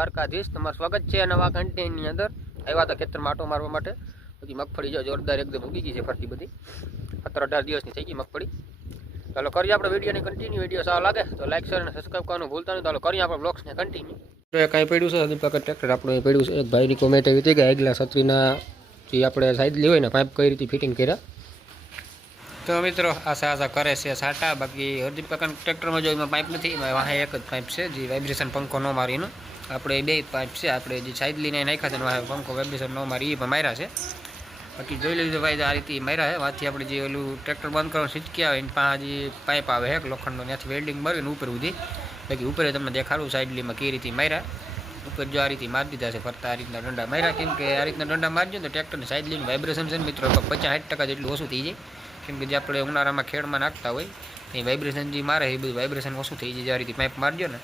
દ્વારકાધીશ. તમારું સ્વાગત છે નવા કન્ટેનની અંદર. આવ્યા હતા ખેતરમાં માટો મારવા માટે. બધી મગફળી જો જોરદાર એકદમ ઉગી ગઈ છે ફરતી બધી. સત્તર અઢાર દિવસની થઈ ગઈ મગફળી. ચાલો કરીએ આપણે વિડીયોની કન્ટિન્યુ વીડિયો સારો લાગે તો લાઈક શેર અને સબસ્ક્રાઈબ કરવાનું ભૂલતા નહીં. ચાલો કરીએ આપણે બ્લોગ્સને કન્ટિન્યુ કાંઈ પડ્યું છે હજી પાકર ટ્રેક્ટર આપણું એ પડ્યું છે. એક ભાઈની કોમેન્ટ એવી હતી કે આગલા છત્રીના જે આપણે સાઈડ લી હોય ને પાઇપ કઈ રીતે ફિટિંગ કર્યા? તો મિત્રો આશા આશા કરે છે સાટા. બાકી હરદીપ ટ્રેક્ટરમાં જો એમાં પાઇપ નથી એમાં વાહે એક જ પાઇપ છે જે વાઇબ્રેશન પંખો ન મારીનો આપણે બે પાઇપ છે, આપણે જે સાઈડ લઈને નાખ્યા ને વાહે પંખો વાઇબ્રેશન ન મારી એ પણ માર્યા છે. બાકી જોઈ લીધું ભાઈ આ રીતે માર્યા છે. વાંથી આપણે જે ઓલું ટ્રેક્ટર બંધ કરવાનું સિંચકી આવે એની પાસે જે પાઇપ આવે છે લોખંડનો, ત્યાંથી વેલ્ડિંગ મારીને ઉપર સુધી. બાકી ઉપર તમને દેખાડું સાઈડલીમાં કઈ રીતે માર્યા. ઉપર જો આ રીતે મારી દીધા છે, ફરતા આ રીતના દંડા માર્યા. કેમ કે આ રીતના દંડા મારજો ને તો ટ્રેક્ટરને સાઈડ લીન વાઇબ્રેશન છે ને મિત્રો પચાસ સાઠ ટકા જેટલું ઓછું થઈ જાય. કેમ કે જે આપણે ઉનાળામાં ખેડમાં નાખતા હોય એ વાઇબ્રેશન જે મારે એ બધું વાઇબ્રેશન ઓછું થઈ જાય. જે આ રીતે પાઇપ મારજો ને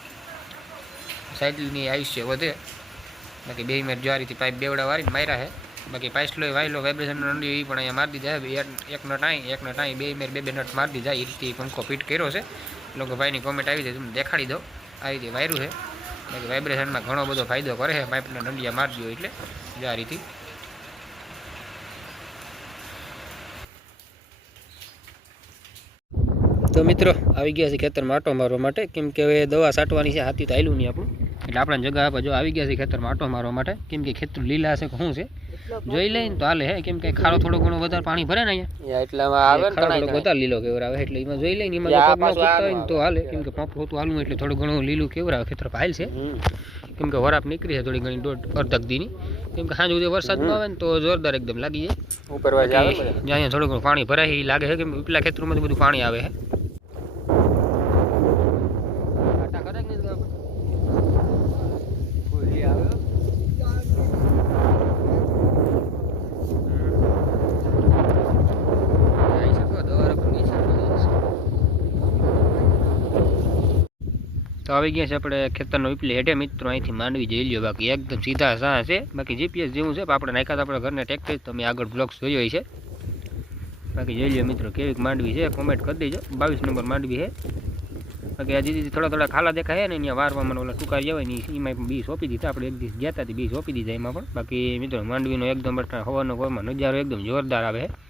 સાઇડની આયુષ્ય વધે. બાકી બે મિનિટ જો આ પાઇપ બેવડા વાળીને માર્યા છે બાકી પાઇસલો વાયલો વાઇબ્રેશન નંડી એ પણ અહીંયા મારી દીધા એક નટ અહીં એક નટ અહીં બે મિનિટ બે બે નટ મારી દીધા. એ રીતે પંખો ફિટ કર્યો છે. લોકો ભાઈની કોમેન્ટ આવી જાય તમને દેખાડી દો. આ રીતે વાયરું છે. બાકી વાઇબ્રેશનમાં ઘણો બધો ફાયદો કરે છે. પાઇપના નંડિયા મારજો એટલે. જ્વારીથી તો મિત્રો, આવી ગયા છે ખેતરમાં આટો મારવા માટે. કેમ કે હવે દવા છાંટવાની છે, હાથી તો આવેલું નહીં આપણું. એટલે આપણા જગા પર જો આવી ગયા છે ખેતરમાં આટો મારવા માટે કેમ કે ખેતર લીલા છે કે શું છે? જોઈ લઈને તો હાલે હે કેમ કે ખાડો થોડો ઘણો વધારે પાણી ભરે ને અહીંયા. એટલે આવે ને વધારે લીલો કેવર આવે એટલે એમાં જોઈ એમાં પગ ન પાછું ખૂટતા હોય ને તો હાલે કેમ કે પંપ હોતું હાલું એટલે થોડું ઘણું લીલું કેવર આવે ખેતર પાયલ છે. કેમ કે વરાપ નીકળી છે થોડી ઘણી દોઢ અડધક દીની. કેમ કે સાંજ સુધી વરસાદ ન આવે ને તો જોરદાર એકદમ લાગી જાય. ઉપર વાજ આવે જ્યાં અહીંયા થોડું ઘણું પાણી ભરાય એ લાગે છે કે ઉપલા ખેતરોમાંથી બધું પાણી આવે છે તો આવી ગયા છે આપણે ખેતરનો વિપલે હેઠે મિત્રો, અહીંથી માંડવી જઈ લ્યો. બાકી એકદમ સીધા સાહ છે. બાકી જીપીએસ જેવું છે, પણ આપણે નાખ્યા આપણા ઘરને ટ્રેક્ટર તમે આગળ બ્લોક્સ જોયો છે. બાકી જોઈ લ્યો મિત્રો કેવી માંડવી છે. કોમેન્ટ કરી દેજો. બાવીસ નંબર માંડવી છે. બાકી દીદી થોડા થોડા ખાલા દેખાય ને, અહીંયા વારવામાં ઓલા ટૂંકા જવાય ને એમાં બી સોંપી દીધા. આપણે એક દિવસ ગયા હતા બી સોંપી દીધા એમાં પણ. બાકી મિત્રો, માંડવીનો એકદમ હવાનો કોરમાં નજારો એકદમ જોરદાર આવે છે.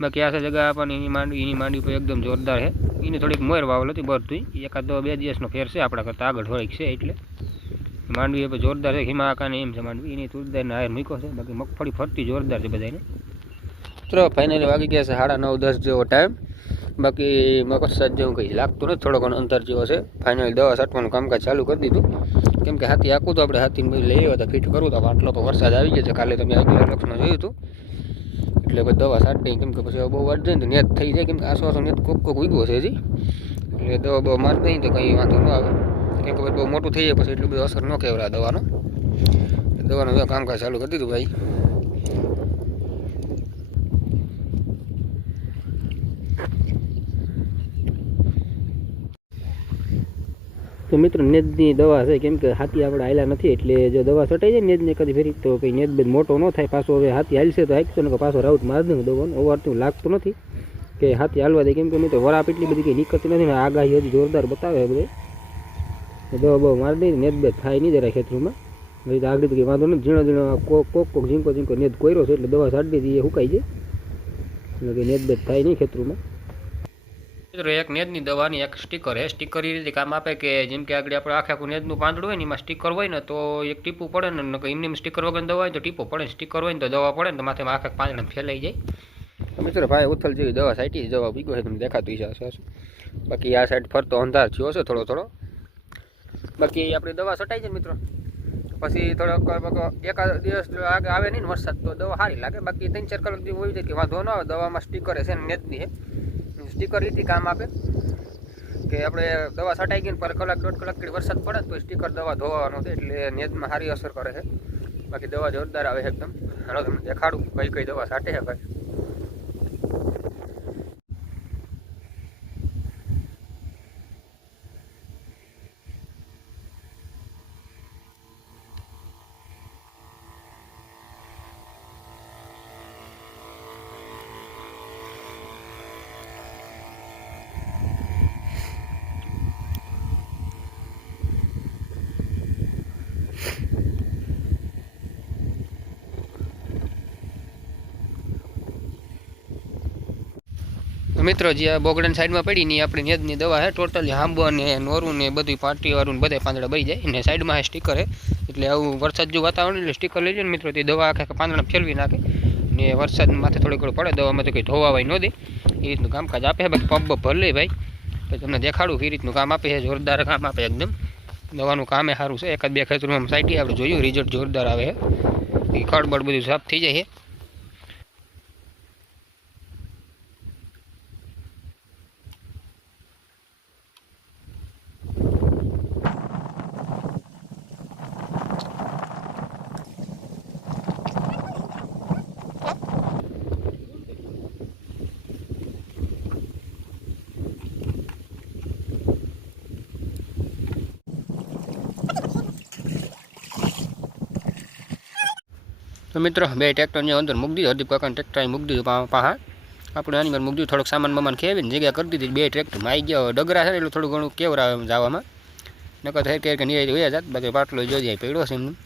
બાકી આ જગ્યા જગા આપણને એની માંડવી એની માંડવી પર એકદમ જોરદાર છે. એની થોડીક મોર વાવલ હતી બધું એકાદ બે દિવસનો ફેર છે, આપણા કરતાં આગળ થોડીક છે એટલે. માંડવી પર પણ જોરદાર છે, હિમાકાને એમ છે માંડવી. એની તુરદારને હાયર મૂક્યો છે, બાકી મગફળી ફરતી જોરદાર છે બધાને મિત્રો ફાઇનલી વાગી ગયા છે સાડા નવ, દસ જેવો ટાઈમ બાકી મકરસાદ જેવું કંઈ લાગતું નથી, થોડો ઘણો અંતર જેવો છે. ફાઇનલી દવા છાંટવાનું કામકાજ ચાલુ કરી દીધું. કેમ કે હાથી આખું તો આપણે હાથીને બધું લઈ આવ્યા હતા ફિટ કરવું તો આટલો તો વરસાદ આવી ગયો છે. કાલે તમે આગલા લક્ષમાં જોયું હતું. એટલે પછી દવા સાટી કેમ કે પછી બહુ ને નેત થઈ જાય કેમ કે આસો આસો નેત કોક કોક ઉગ્યો છે હજી. એટલે દવા બહુ માર નહીં તો કંઈ વાંધો ન આવે. કેમ કે બહુ મોટું થઈ જાય પછી એટલું બધું અસર ન કહેવાય દવાનો. દવાનું કામકાજ ચાલુ કરી દીધું ભાઈ. તો મિત્રો નેજની દવા છે, કેમ કે હાથી આપણે હાલ્યા નથી, એટલે જો દવા છટાઈ જાય નેજને કદી ફેરી, તો કંઈ નેજ બેજ મોટો ન થાય, પાછો હવે હાથી હાલશે તો હાકશો ને પાછો રાઉટ મારી દઉં દવાનું. ઓવરતું લાગતું નથી કે હાથી હાલવા દે, કેમ કે મિત્રો વરાપ એટલી બધી કંઈ નીકળતી નથી ને આગાહી હજી જોરદાર બતાવે બધે. દવા બહુ મારી દઈ નેજ બેજ થાય નહીં જરા ખેતરમાં. પછી તો આગળ કંઈ વાંધો નથી, ઝીણો ઝીણો કોક કોક કોક ઝીંકો ઝીંકો નેજ કોયરો છે, એટલે દવા છાંટી દીધી એ સુકાઈ જાય. એટલે કે નેજ બેજ થાય નહીં ખેતરમાં. મિત્રો એક નેજની દવાની એક સ્ટીકર હે. સ્ટીકર એ રીતે કામ આપે કે જેમ કે આગળ આપણે આખે આખું નેજનું પાંદડું હોય ને એમાં સ્ટીકર હોય ને તો એક ટીપું પડે ને એમને સ્ટીકર વગર દવા હોય તો ટીપો પડે સ્ટીકર હોય ને તો દવા પડે ને તો માથે આખે પાંદડા ફેલાઈ જાય. મિત્રો ભાઈ ઉથલ જેવી દવા સાઈટી દવા બીગો છે તમને દેખાતું છે બાકી આ સાઈડ ફરતો અંધાર થયો છે થોડો થોડો. બાકી આપણી દવા છટાઈ છે મિત્રો. પછી થોડોક એકાદ દિવસ આગળ આવે નહીં વરસાદ તો દવા સારી લાગે. બાકી ત્રણ ચાર કલાક જેવું હોય કે વાંધો ન આવે. દવામાં સ્ટીકર છે ને નેજની છે સ્ટીકર રીતે કામ આપે. કે આપણે દવા છટાઈ ગઈને પર કલાક, દોઢ કલાક વરસાદ પડે તો સ્ટીકર દવા ધોવાનો છે એટલે નેજમાં સારી અસર કરે છે. બાકી દવા જોરદાર આવે એકદમ. હાલો તમને દેખાડું કઈ કઈ દવા છાંટે છે ભાઈ. મિત્રો, જે બોગડન સાઈડમાં પડી ને આપણી નેદની દવા છે ટોટલી હાંબો ને નોરું ને બધું પાટીવાળું બધા પાંદડા બળી જાય. ને સાઈડમાં સ્ટીકર હે એટલે આવું વરસાદ જો વાતાવરણ એટલે સ્ટીકર લઈ જાય ને મિત્રો, તે દવા આખા પાંદડા ફેરવી નાખે. ને વરસાદ માથે થોડી ઘણું પડે, દવામાં તો કંઈ ધોવાવાય ન દે. એ રીતનું કામકાજ આપે બાકી પંપ ભરલે ભાઈ, તો તમને દેખાડું કે એ રીતનું કામ આપે છે જોરદાર કામ આપે એકદમ. દવાનું કામે સારું છે. એકાદ બે ખેતરમાં સાઈટી આપણે જોયું રિઝલ્ટ જોરદાર આવે છે એ ખડબડ બધું સાફ થઈ જાય છે તો મિત્રો, બે ટ્રેક્ટરની અંદર મૂકી દીધું. હદીપ કાકાને ટ્રેક્ટર મૂકી દીધું પાહા આપણે આની મૂકી દીધું. થોડોક સામાન બમાન ખેવીને જગ્યા કરી દીધી. બે ટ્રેક્ટરમાં આવી ગયા. ડગરા છે ને એટલે થોડું ઘણું કેવું આવે જવામાં. નકર થઈ કે નિરાય હોય જાત. બાકી પાટલો જોઈ જાય પડ્યો છે એમનું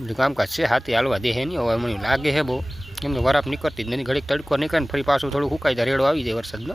બધું કામકાજ છે. હાથી હાલવા દે નહીં. હવે મને લાગે છે બહુ. એમને વરાપ નીકળતી જ નથી. ઘડીક તડકો નીકળે ફરી પાછું થોડું સુકાઈ જાય. રેડો આવી જાય વરસાદનો.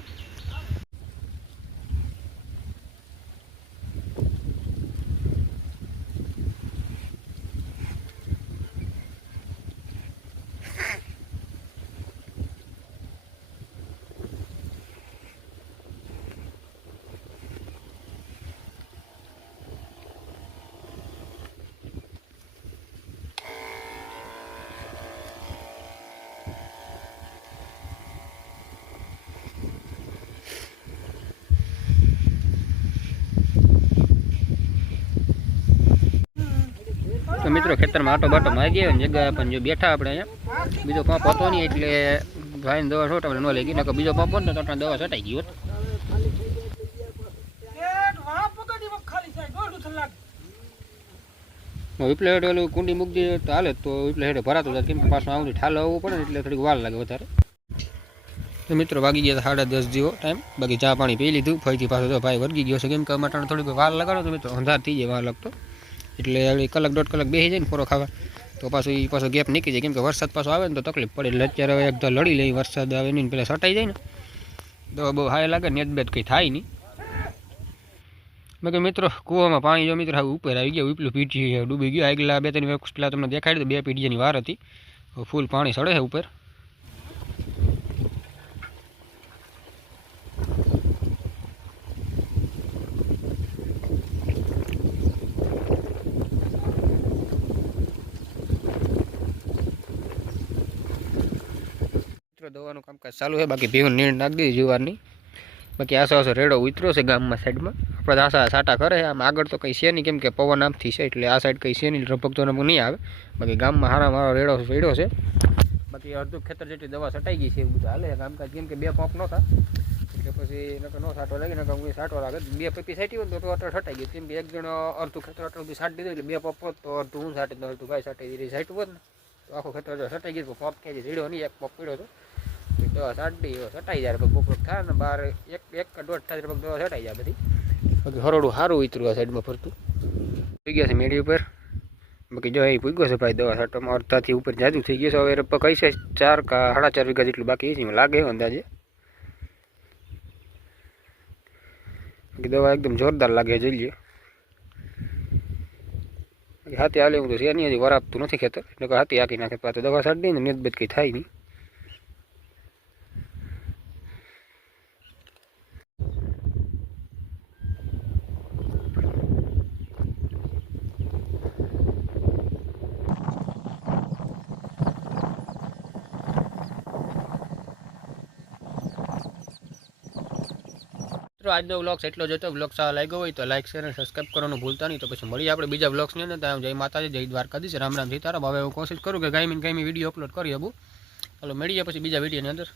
મિત્રો, ખેતરમાં આટો બાટો મારી ગયો જગ્યા પણ જો બેઠા આપણે અહીંયા બીજો પંપ હતો નહીં, એટલે ભાઈને દવા છોટાવડે ન લઈ ગઈ. નકર બીજો પંપ ને તો દવા છટાઈ ગયો વિપલે હેઠે ઓલું કુંડી મૂકી દઈએ તો હાલે તો વિપલે હેઠે ભરાતું આવવું પડે એટલે થોડીક વાર લાગે મિત્રો, વાગી ગયા સાડા દસ જેવો ટાઈમ બાકી ચા પાણી પી લીધું. ફરીથી પાછો ભાઈ વર્ગી ગયો છે. કેમ કે માટે થોડીક વાર લગાડો તો મિત્રો. અંધાર થઈ જાય વાર લાગતો. એટલે હવે કલાક દોઢ કલાક બેસી જાય ને પૂરો ખાવા. તો પાછું એ પાછો ગેપ નીકળી જાય. કેમ કે વરસાદ પાછો આવે ને તો તકલીફ પડે. એટલે અત્યારે હવે એક તો લડી લઈ વરસાદ આવે નહીં પેલા સટાઈ જાય ને. તો બહુ હાય લાગે ને બેદ કંઈ થાય નહીં. મેં કે મિત્રો, કૂવામાં પાણી જો મિત્રો ઉપર આવી ગયા, ઉપલું પીટી ડૂબી ગયું. આગલા બે ત્રણ પેલા તમને દેખાડી દો બે પીઠીની વાર હતી. ફૂલ પાણી સડે છે ઉપર. દવાનું કામકાજ ચાલુ છે, બાકી ભીવું નીણ નાખી દીધી જુવારની. બાકી આસો આસો રેડો ઉતર્યો છે ગામમાં સાઈડમાં. આપણે આશા સાટા કરે છે, આમ આગળ તો કંઈ છે નહીં, કેમ કે પવન આમથી છે, એટલે આ સાઈડ કંઈ છે નહીં રભક તો નમું નહીં આવે. બાકી ગામમાં હારા મારો રેડો પડ્યો છે. બાકી અડધું ખેતર જેટલી દવા સટાઈ ગઈ છે, એવું બધું હાલે કામકાજ, કેમ કે બે પંપ નહોતા. એટલે પછી નકર ન સાટો લાગે, નકર હું સાટો લાગે. બે પપ્પી સાટી હોય તો અટલ સટાઈ ગયું કેમ કે એક જણો અડધું ખેતર અટલ બધી સાટી દીધું, એટલે બે પંપ હોત તો અડધું હું સાટી દઉં અડધું ભાઈ સાટી દીધી, સાઈટ હોત ને, તો આખું ખેતર સટાઈ ગયું પંપ ક્યાંય રેડ્યો નહીં, એક પંપ પડ્યો હતો. તો દવા સાટી છટાઈ જાય થાય ને બાર એક એક દોઢ થાય લગભગ દવા છટાઈ જાય બધી. બાકી સારું ઉતર્યું આ સાઈડમાં ફરતું. થઈ ગયા છે મેળી ઉપર. બાકી જો પૂગ્યો છે ભાઈ દવા છાંટવામાં અડધાથી ઉપર જાજુ થઈ ગયો હવે કઈ છે ચાર કા સાડા ચાર વીઘા જેટલું બાકી છે લાગે અંદાજે. બાકી દવા એકદમ જોરદાર લાગે, જોઈ લ્યો. હાથી હાલે એવું તો છે નહીં હજી વરાપતું નથી ખેતર. એટલે હાથી હાકી નાખે, પાછું દવા સાડી ને નેતબેદ કંઈ થાય નહીં. મિત્રો, આજનો વ્લોગ એટલો જોતો વ્લોગ સારો લાગ્યો હોય તો લાઇક શેર અને સબસ્ક્રાઈબ કરવાનું ભૂલતા નહીં. તો પછી મળીએ આપણે બીજા વ્લોગ્સની અંદર. ત્યાં જય માતાજી, જય દ્વારકાધીશ. રામ રામ સીતારામ હવે હું કોશિશ કરું કે ગાયમીન ગાયમી વીડિયો અપલોડ કરી આપું ચાલો, મળીએ પછી બીજા વિડીયોની અંદર.